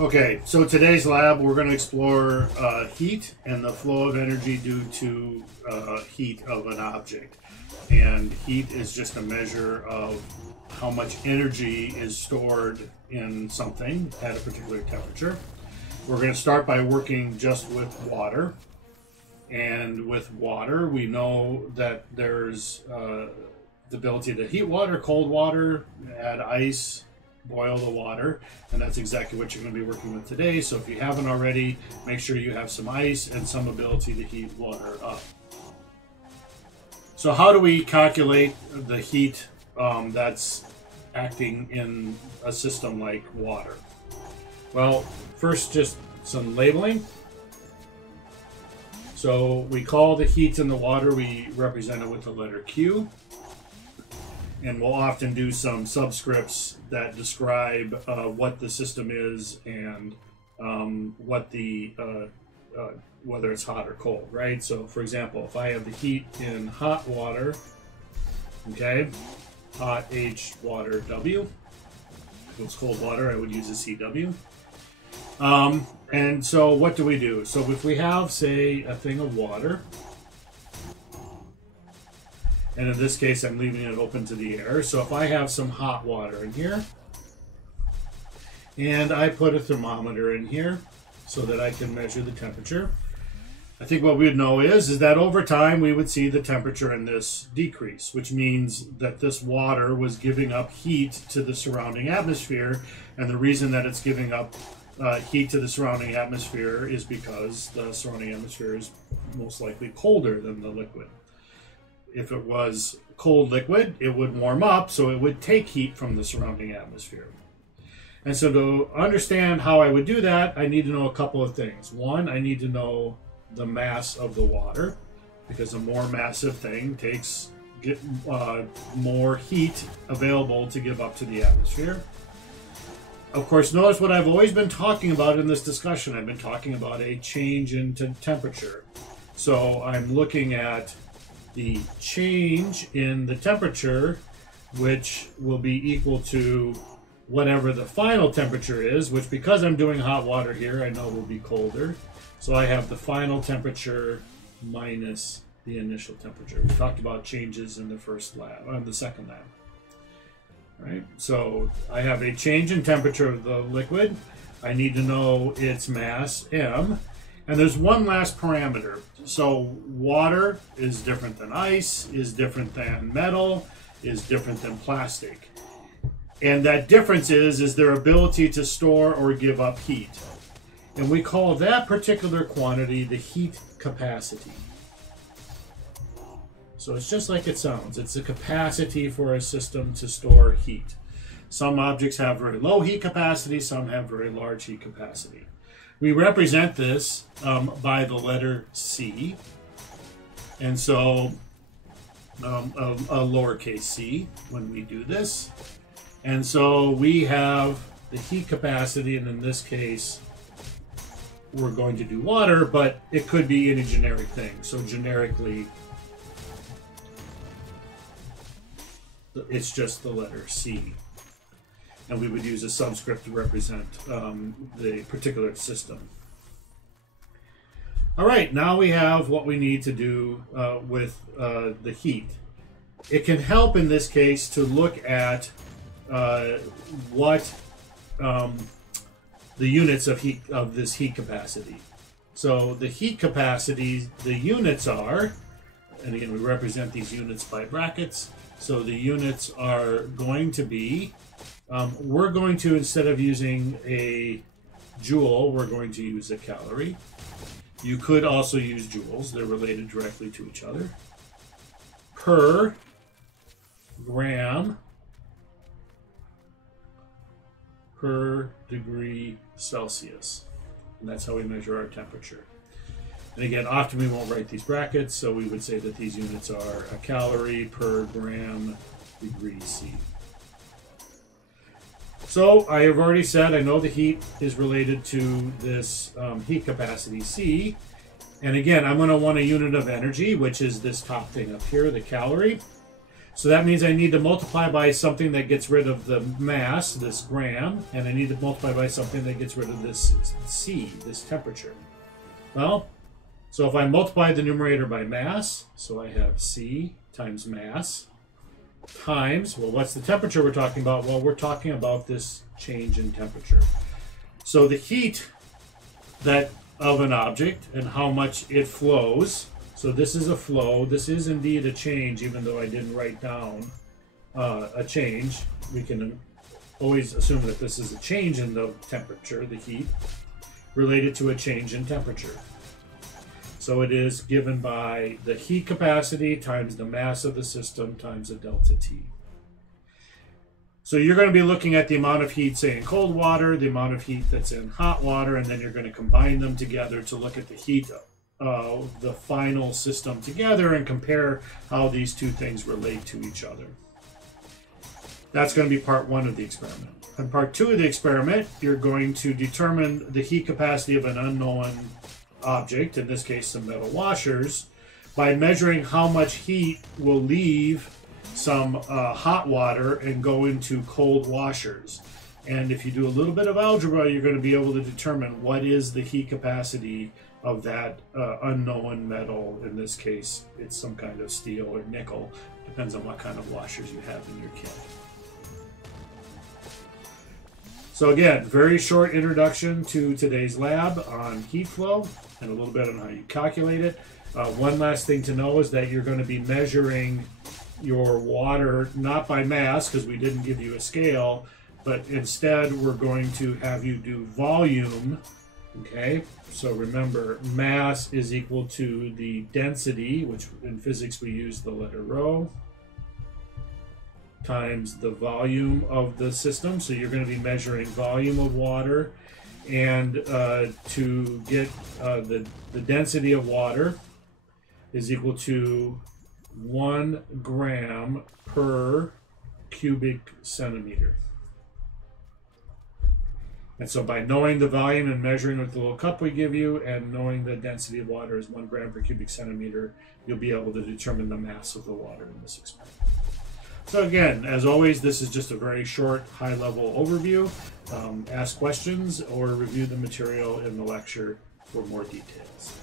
Okay, so today's lab we're going to explore heat and the flow of energy due to heat of an object. And heat is just a measure of how much energy is stored in something at a particular temperature. We're going to start by working just with water. And with water, we know that there's the ability to heat water, cold water, add ice, boil the water, and that's exactly what you're going to be working with today. So if you haven't already, make sure you have some ice and some ability to heat water up. So how do we calculate the heat that's acting in a system like water? Well, first just some labeling. So we call the heat in the water, we represent it with the letter Q. And we'll often do some subscripts that describe what the system is and what the whether it's hot or cold, right? So, for example, if I have the heat in hot water, okay, hot H water W. If it was cold water, I would use a CW. And so, what do we do? So, if we have, say, a thing of water. And in this case, I'm leaving it open to the air. So if I have some hot water in here, and I put a thermometer in here so that I can measure the temperature, I think what we'd know is that over time we would see the temperature in this decrease, which means that this water was giving up heat to the surrounding atmosphere. And the reason that it's giving up heat to the surrounding atmosphere is because the surrounding atmosphere is most likely colder than the liquid. If it was cold liquid, it would warm up, so it would take heat from the surrounding atmosphere. And so to understand how I would do that, I need to know a couple of things. One, I need to know the mass of the water, because a more massive thing takes more heat available to give up to the atmosphere. Of course, notice what I've always been talking about in this discussion. I've been talking about a change in temperature. So I'm looking at the change in the temperature, which will be equal to whatever the final temperature is, which, because I'm doing hot water here, I know will be colder. So I have the final temperature minus the initial temperature. We talked about changes in the first lab, or the second lab. Right? So I have a change in temperature of the liquid. I need to know its mass, M. And there's one last parameter. So water is different than ice, is different than metal, is different than plastic. And that difference is their ability to store or give up heat. And we call that particular quantity the heat capacity. So it's just like it sounds. It's the capacity for a system to store heat. Some objects have very low heat capacity, some have very large heat capacity. We represent this by the letter C, and so a lowercase c when we do this. And so we have the heat capacity, and in this case, we're going to do water, but it could be any generic thing. So generically, it's just the letter C. And we would use a subscript to represent the particular system. All right, now we have what we need to do with the heat. It can help in this case to look at what the units of heat of this heat capacity. So the heat capacity, the units are, and again we represent these units by brackets. So the units are going to be, we're going to, instead of using a joule, we're going to use a calorie. You could also use joules. They're related directly to each other. Per gram per degree Celsius. And that's how we measure our temperature. And again, often we won't write these brackets, so we would say that these units are a calorie per gram degree C. So I have already said I know the heat is related to this heat capacity C. And again, I'm going to want a unit of energy, which is this top thing up here, the calorie. So that means I need to multiply by something that gets rid of the mass, this gram, and I need to multiply by something that gets rid of this C, this temperature. Well, so if I multiply the numerator by mass, so I have C times mass, times, well, what's the temperature we're talking about? Well, we're talking about this change in temperature. So the heat that of an object and how much it flows. So this is a flow. This is indeed a change, even though I didn't write down a change. We can always assume that this is a change in the temperature, the heat, related to a change in temperature. So it is given by the heat capacity times the mass of the system times a delta T. So you're going to be looking at the amount of heat, say, in cold water, the amount of heat that's in hot water, and then you're going to combine them together to look at the heat of the final system together and compare how these two things relate to each other. That's going to be part one of the experiment. In part two of the experiment, you're going to determine the heat capacity of an unknown object, in this case some metal washers, by measuring how much heat will leave some hot water and go into cold washers. And if you do a little bit of algebra, you're going to be able to determine what is the heat capacity of that unknown metal. In this case, it's some kind of steel or nickel. Depends on what kind of washers you have in your kit. So again, very short introduction to today's lab on heat flow and a little bit on how you calculate it. One last thing to know is that you're going to be measuring your water not by mass, because we didn't give you a scale, but instead we're going to have you do volume. Okay, so remember, mass is equal to the density, which in physics we use the letter rho, times the volume of the system. So you're going to be measuring volume of water, and to get the density of water is equal to 1 gram per cubic centimeter. And so by knowing the volume and measuring with the little cup we give you, and knowing the density of water is 1 gram per cubic centimeter, you'll be able to determine the mass of the water in this experiment. So again, as always, this is just a very short, high-level overview. Ask questions or review the material in the lecture for more details.